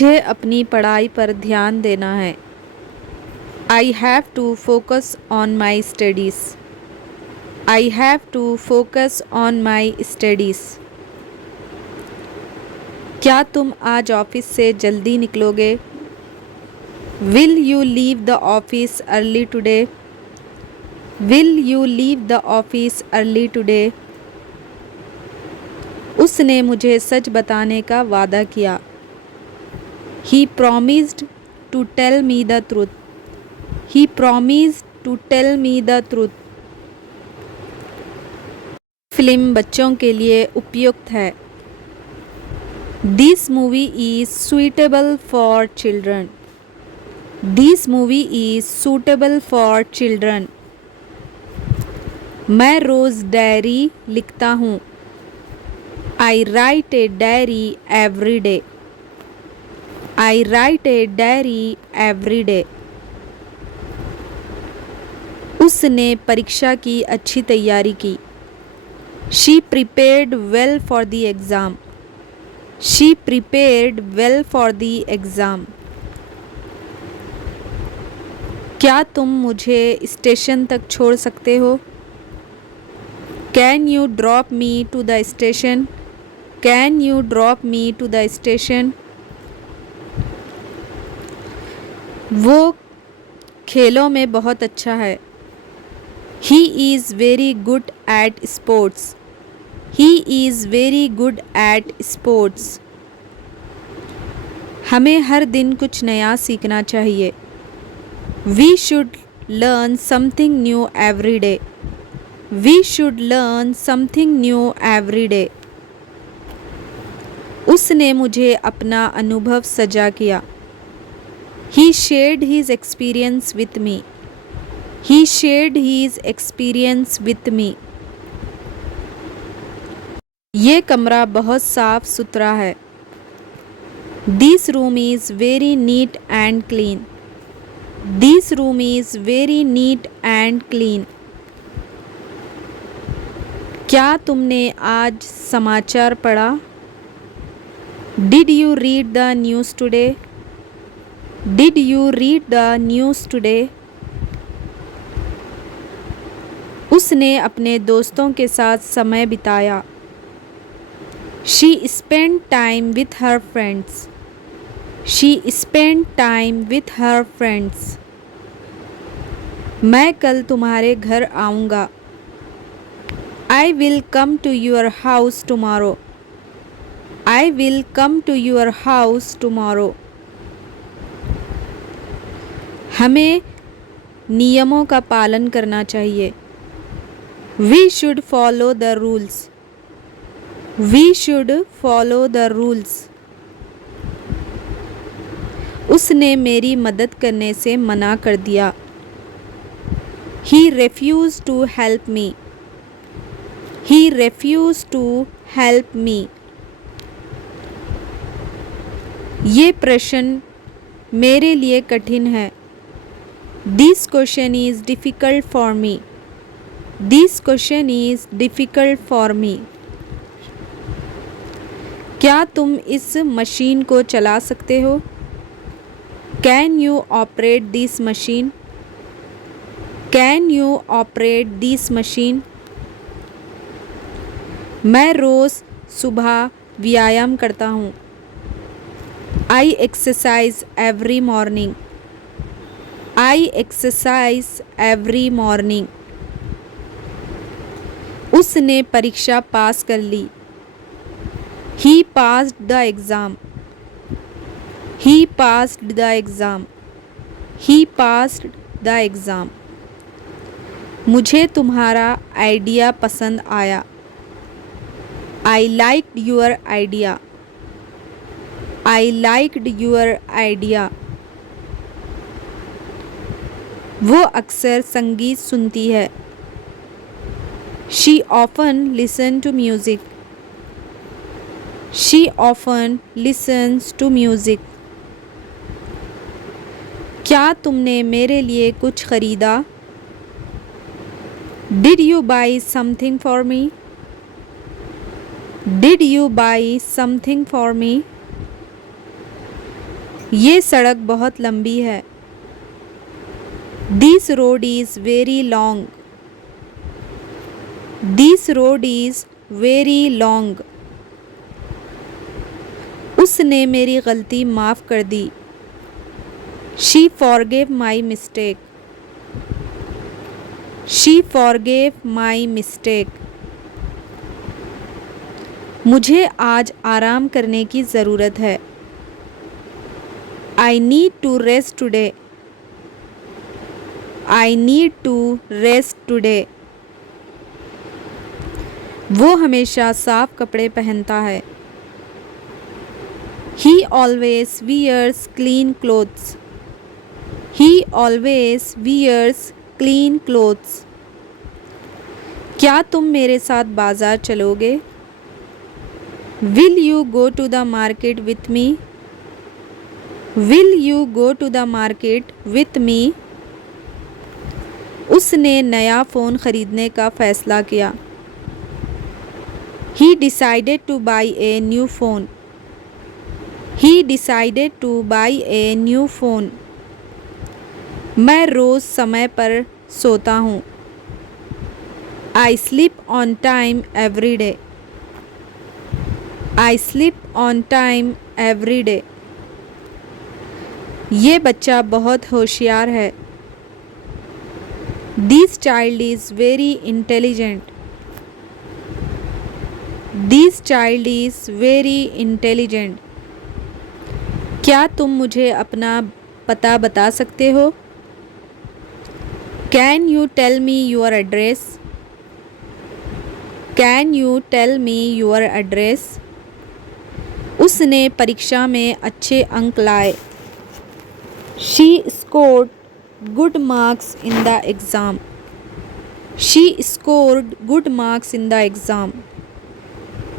मुझे अपनी पढ़ाई पर ध्यान देना है। I have to focus on my studies. I have to focus on my studies. क्या तुम आज ऑफिस से जल्दी निकलोगे? Will you leave the office early today? Will you leave the office early today? उसने मुझे सच बताने का वादा किया। He promised to tell me the truth. He promised to tell me the truth. Film बच्चों के लिए उपयुक्त है। This movie is suitable for children. This movie is suitable for children. मैं रोज़ डायरी लिखता हूँ। I write a diary every day. I write a diary every day. उसने परीक्षा की अच्छी तैयारी की। She prepared well for the exam. She prepared well for the exam. क्या तुम मुझे स्टेशन तक छोड़ सकते हो? Can you drop me to the station? Can you drop me to the station? वो खेलों में बहुत अच्छा है। He is very good at sports. He is very good at sports. हमें हर दिन कुछ नया सीखना चाहिए। We should learn something new every day. We should learn something new every day. उसने मुझे अपना अनुभव साझा किया। He shared his experience with me. He shared his experience with me. ये कमरा बहुत साफ सुथरा है। This room is very neat and clean. This room is very neat and clean. क्या तुमने आज समाचार पढ़ा? Did you read the news today? Did you read the news today? उसने अपने दोस्तों के साथ समय बिताया। She spent time with her friends. She spent time with her friends. मैं कल तुम्हारे घर आऊँगा। I will come to your house tomorrow. I will come to your house tomorrow. हमें नियमों का पालन करना चाहिए। We should follow the rules. We should follow the rules. उसने मेरी मदद करने से मना कर दिया। He refused to help me. He refused to help me. ये प्रश्न मेरे लिए कठिन है। This question is difficult for me. This question is difficult for me. क्या तुम इस मशीन को चला सकते हो? Can you operate this machine? Can you operate this machine? मैं रोज़ सुबह व्यायाम करता हूँ। I exercise every morning. I exercise every morning. उसने परीक्षा पास कर ली। He passed the exam. He passed the exam. He passed the exam. मुझे तुम्हारा आइडिया पसंद आया। I liked your idea. I liked your idea. वो अक्सर संगीत सुनती है। She often listens to music. She often listens to music. क्या तुमने मेरे लिए कुछ खरीदा? Did you buy something for me? Did you buy something for me? ये सड़क बहुत लंबी है। This road is very long. This road is very long. उसने मेरी गलती माफ़ कर दी। She forgave my mistake. She forgave my mistake. मुझे आज आराम करने की ज़रूरत है। I need to rest today. I need to rest today. वो हमेशा साफ कपड़े पहनता है। He always wears clean clothes. He always wears clean clothes. क्या तुम मेरे साथ बाजार चलोगे? Will you go to the market with me? Will you go to the market with me? उसने नया फ़ोन ख़रीदने का फ़ैसला किया। He decided to buy a new phone. He decided to buy a new phone. मैं रोज़ समय पर सोता हूँ। I sleep on time every day. I sleep on time every day. ये बच्चा बहुत होशियार है। This child is very intelligent. This child is very intelligent. क्या तुम मुझे अपना पता बता सकते हो? Can you tell me your address? Can you tell me your address? उसने परीक्षा में अच्छे अंक लाए। She scored good marks in the exam. She scored good marks in the exam.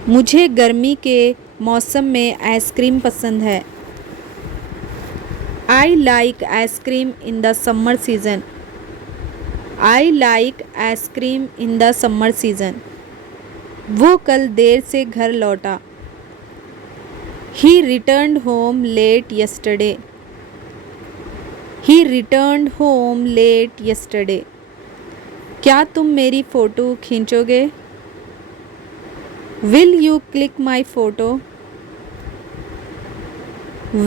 मुझे गर्मी के मौसम में आइसक्रीम पसंद है। I like ice cream in the summer season. I like ice cream in the summer season. वो कल देर से घर लौटा। He returned home late yesterday. He returned home late yesterday. क्या तुम मेरी photo खींचोगे? Will you click my photo?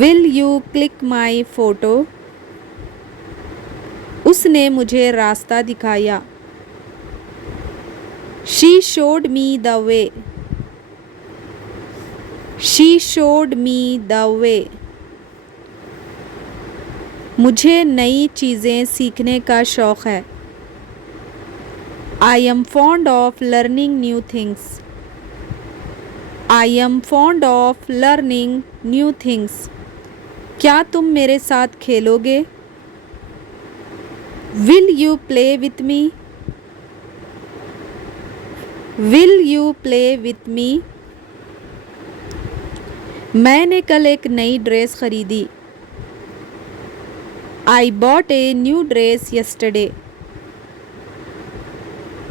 Will you click my photo? उसने मुझे रास्ता दिखाया। She showed me the way. She showed me the way. मुझे नई चीज़ें सीखने का शौक़ है। I am fond of learning new things. I am fond of learning new things. क्या तुम मेरे साथ खेलोगे? Will you play with me? Will you play with me? मैंने कल एक नई ड्रेस खरीदी। I bought a new dress yesterday.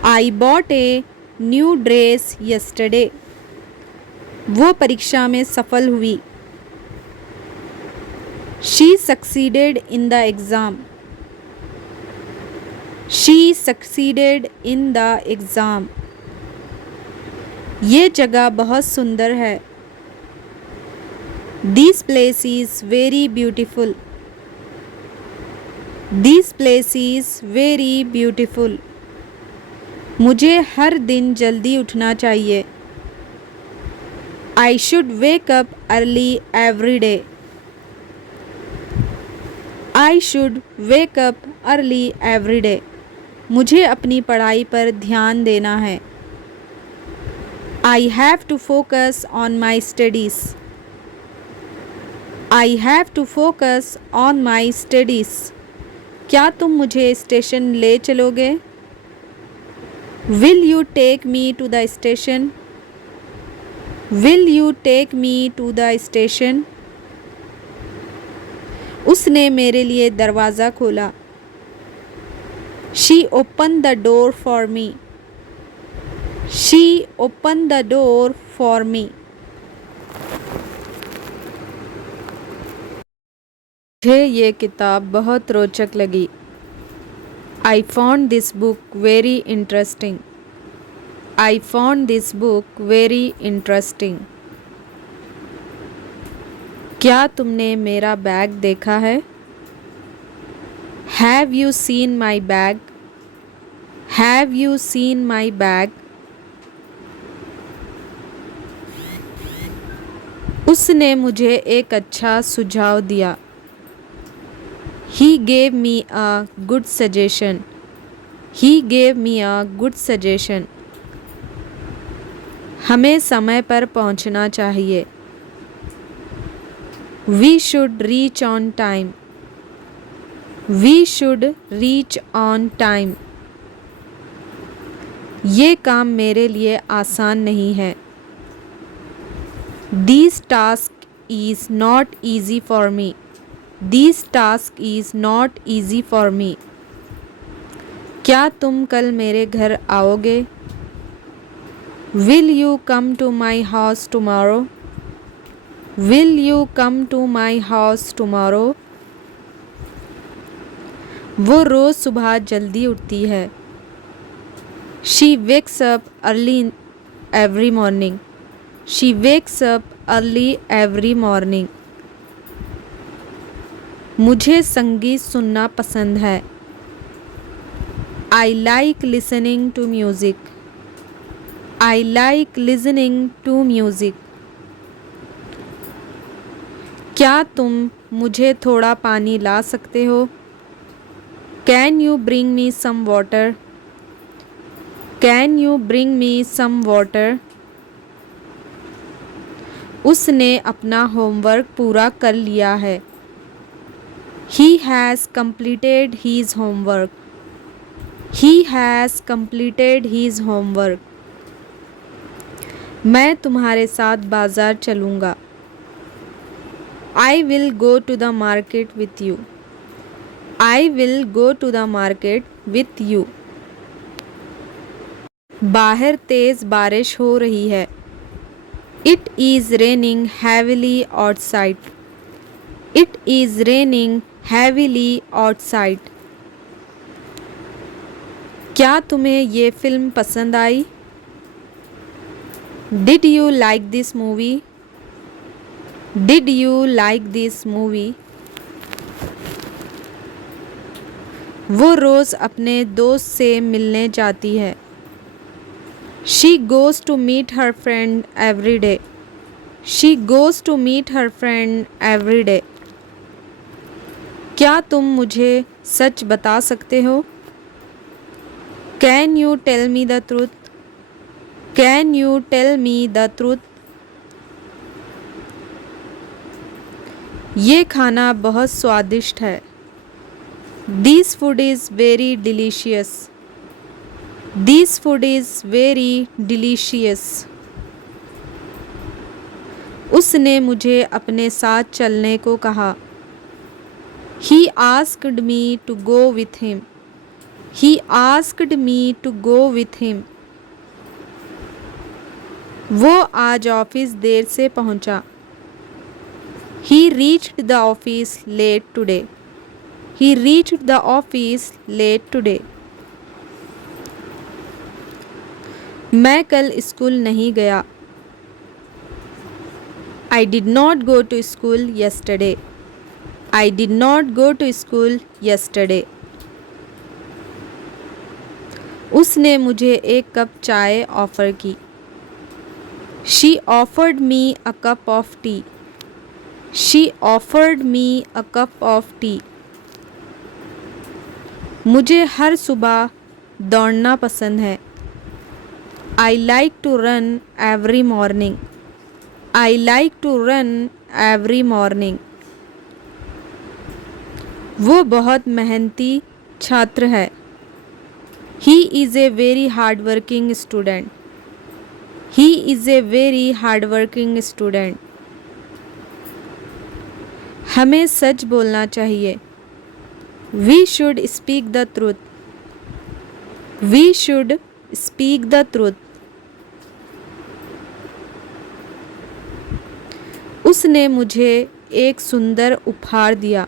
I bought a new dress yesterday. वो परीक्षा में सफल हुई। She succeeded in the exam. She succeeded in the exam. ये जगह बहुत सुंदर है। This place is very beautiful. This place is very beautiful. मुझे हर दिन जल्दी उठना चाहिए। I should wake up early every day. I should wake up early every day. मुझे अपनी पढ़ाई पर ध्यान देना है। I have to focus on my studies. I have to focus on my studies. क्या तुम मुझे स्टेशन ले चलोगे? Will you take me to the station? Will you take me to the station? उसने मेरे लिए दरवाज़ा खोला। She opened the door for me. She opened the door for me. मुझे ये किताब बहुत रोचक लगी। I found this book very interesting. I found this book very interesting. क्या तुमने मेरा बैग देखा है? Have you seen my bag? Have you seen my bag? उसने मुझे एक अच्छा सुझाव दिया। He gave me a good suggestion. He gave me a good suggestion. हमें समय पर पहुंचना चाहिए। We should reach on time. We should reach on time. ये काम मेरे लिए आसान नहीं है। This task is not easy for me. This task is not easy for me. क्या तुम कल मेरे घर आओगे? Will you come to my house tomorrow? Will you come to my house tomorrow? वो रोज़ सुबह जल्दी उठती है। She wakes up early every morning. She wakes up early every morning. मुझे संगीत सुनना पसंद है। I like listening to music. I like listening to music. क्या तुम मुझे थोड़ा पानी ला सकते हो? Can you bring me some water? Can you bring me some water? उसने अपना होमवर्क पूरा कर लिया है। He has completed his homework. He has completed his homework. मैं तुम्हारे साथ बाजार चलूँगा। I will go to the market with you. I will go to the market with you. बाहर तेज़ बारिश हो रही है। It is raining heavily outside. It is raining heavily outside. क्या तुम्हें ये फिल्म पसंद आई? Did you like this movie? Did you like this movie? वो रोज़ अपने दोस्त से मिलने जाती है। She goes to meet her friend every day. She goes to meet her friend every day. क्या तुम मुझे सच बता सकते हो? Can you tell me the truth? Can you tell me the truth? ये खाना बहुत स्वादिष्ट है। This food is very delicious. This food is very delicious. उसने मुझे अपने साथ चलने को कहा। He asked me to go with him. He asked me to go with him. वो आज ऑफिस देर से पहुंचा। He reached the office late today. He reached the office late today. मैं कल स्कूल नहीं गया। I did not go to school yesterday. I did not go to school yesterday. उसने मुझे एक कप चाय ऑफ़र की। She offered me a cup of tea. She offered me a cup of tea. मुझे हर सुबह दौड़ना पसंद है। I like to run every morning. I like to run every morning. वो बहुत मेहनती छात्र है। He is a very hardworking student. He is a very hardworking student. हमें सच बोलना चाहिए। We should speak the truth. We should speak the truth. उसने मुझे एक सुंदर उपहार दिया।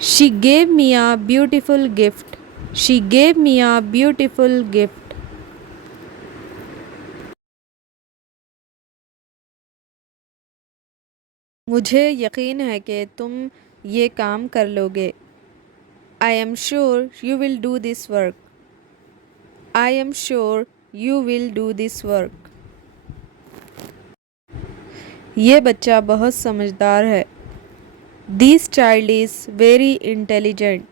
She gave me a beautiful gift. She gave me a beautiful gift. मुझे यकीन है कि तुम ये काम कर लोगे. I am sure you will do this work. I am sure you will do this work. ये बच्चा बहुत समझदार है. This child is very intelligent.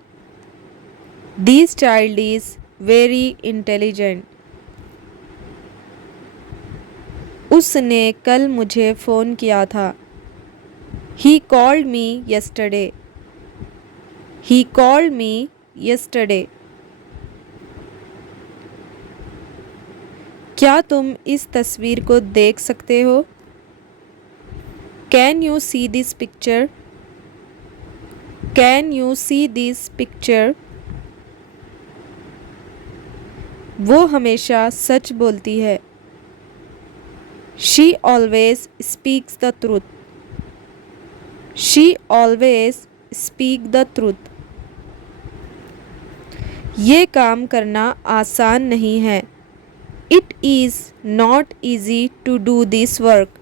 This child is very intelligent. उसने कल मुझे फ़ोन किया था. He called me yesterday. He called me yesterday. क्या तुम इस तस्वीर को देख सकते हो? Can you see this picture? Can you see this picture? वो हमेशा सच बोलती है. She always speaks the truth. She always speaks the truth. ये काम करना आसान नहीं है. It is not easy to do this work.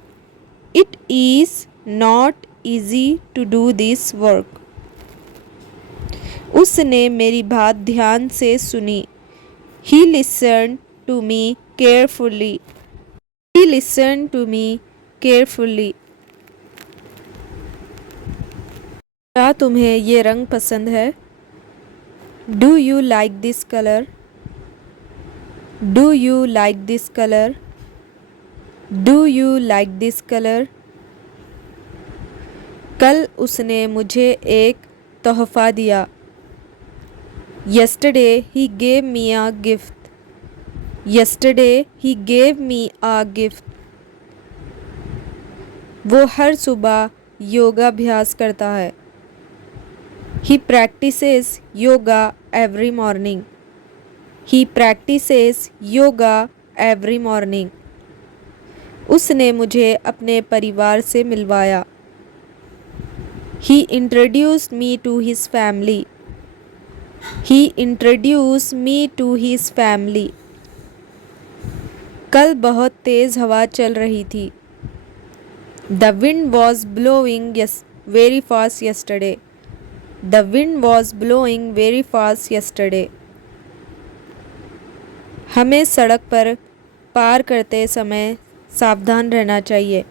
It is not easy to do this work. उसने मेरी बात ध्यान से सुनी. He listened to me carefully. He listened to me carefully. क्या तुम्हें ये रंग पसंद है? Do you like this color? Do you like this color? Do you like this color? कल उसने मुझे एक तोहफ़ा दिया. Yesterday he gave me a gift. Yesterday he gave me a gift. वो हर सुबह योगाभ्यास करता है. He practices yoga every morning. He practices yoga every morning. उसने मुझे अपने परिवार से मिलवाया. He introduced me to his family. He introduced me to his family. कल बहुत तेज़ हवा चल रही थी. The wind was blowing very fast yesterday. The wind was blowing very fast yesterday. हमें सड़क पर पार करते समय सावधान रहना चाहिए.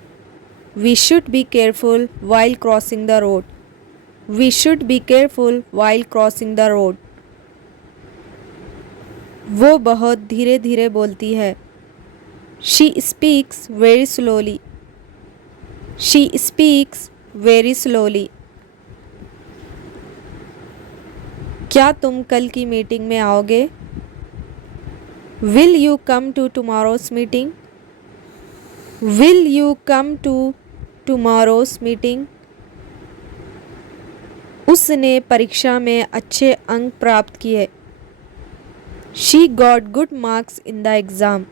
We should be careful while crossing the road. We should be careful while crossing the road. वो बहुत धीरे धीरे बोलती है. She speaks very slowly. She speaks very slowly. क्या तुम कल की मीटिंग में आओगे? Will you come to tomorrow's meeting? Will you come to tomorrow's meeting? उसने परीक्षा में अच्छे अंक प्राप्त किए. She got good marks in the exam.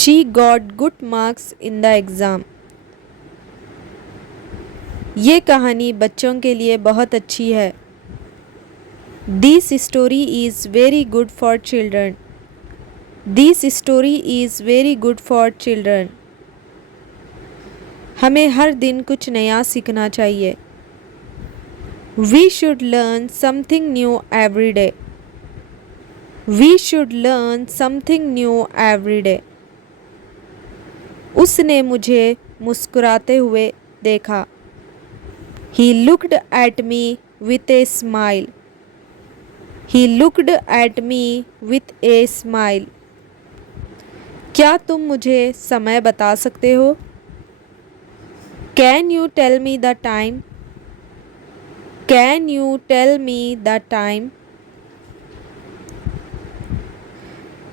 She got good marks in the exam. ये कहानी बच्चों के लिए बहुत अच्छी है. This story is very good for children. This story is very good for children. हमें हर दिन कुछ नया सीखना चाहिए. We should learn something new every day. We should learn something new every day. उसने मुझे मुस्कुराते हुए देखा. He looked at me with a smile. He looked at me with a smile. क्या तुम मुझे समय बता सकते हो? Can you tell me the time? Can you tell me the time?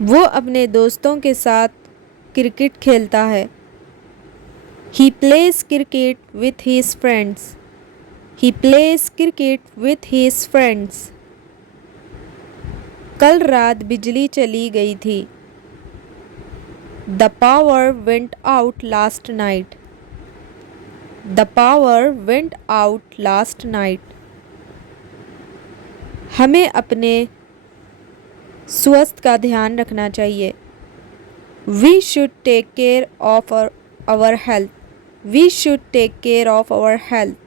वो अपने दोस्तों के साथ क्रिकेट खेलता है. He plays cricket with his friends. He plays cricket with his friends. कल रात बिजली चली गई थी. The power went out last night. The power went out last night. हमें अपने स्वास्थ्य का ध्यान रखना चाहिए। We should take care of our health. We should take care of our health.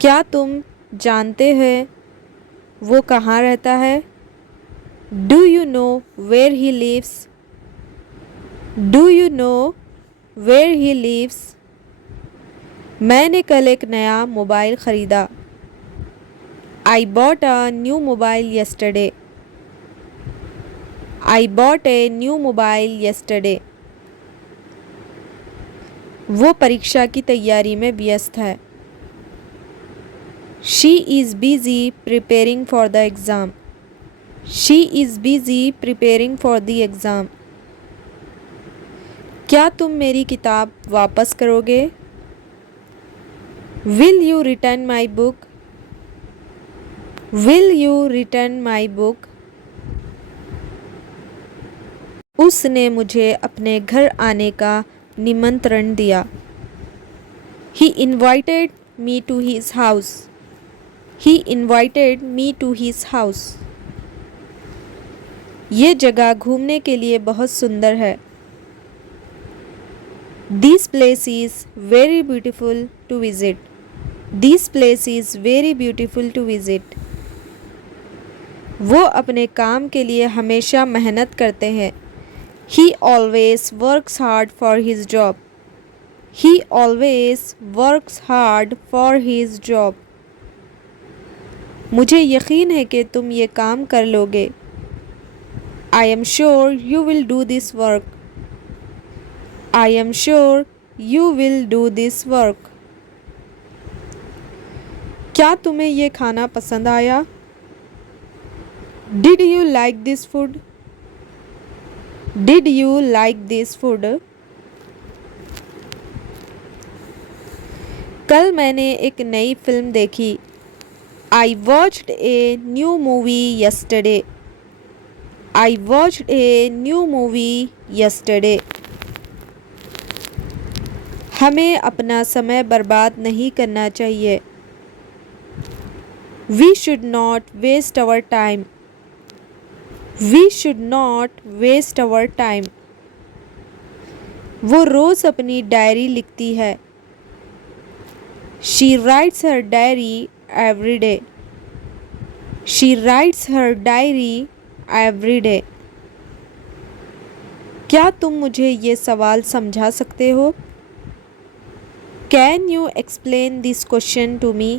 क्या तुम जानते हो वो कहाँ रहता है? Do you know where he lives? Do you know where he lives? मैंने कल एक नया मोबाइल ख़रीदा। I bought a new mobile yesterday. I bought a new mobile yesterday. वो परीक्षा की तैयारी में व्यस्त है। She is busy preparing for the exam. She is busy preparing for the exam. क्या तुम मेरी किताब वापस करोगे? Will you return my book? Will you return my book? उसने मुझे अपने घर आने का निमंत्रण दिया। He invited me to his house. He invited me to his house. ये जगह घूमने के लिए बहुत सुंदर है। This place is very beautiful to visit. This place is very beautiful to visit. वो अपने काम के लिए हमेशा मेहनत करते हैं। He always works hard for his job. He always works hard for his job. मुझे यकीन है कि तुम ये काम कर लोगे। I am sure you will do this work. I am sure you will do this work. क्या तुम्हें ये खाना पसंद आया? Did you like this food? Did you like this food? कल मैंने एक नई फिल्म देखी। I watched a new movie yesterday. I watched a new movie yesterday. हमें अपना समय बर्बाद नहीं करना चाहिए। We should not waste our time. We should not waste our time. वो रोज़ अपनी डायरी लिखती है। She writes her diary every day. She writes her diary every day. क्या तुम मुझे ये सवाल समझा सकते हो? Can you explain this question to me?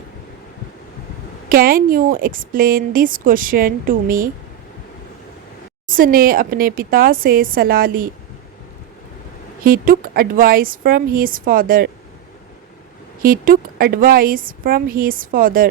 Can you explain this question to me? उसने अपने पिता से सलाह ली। He took advice from his father. He took advice from his father.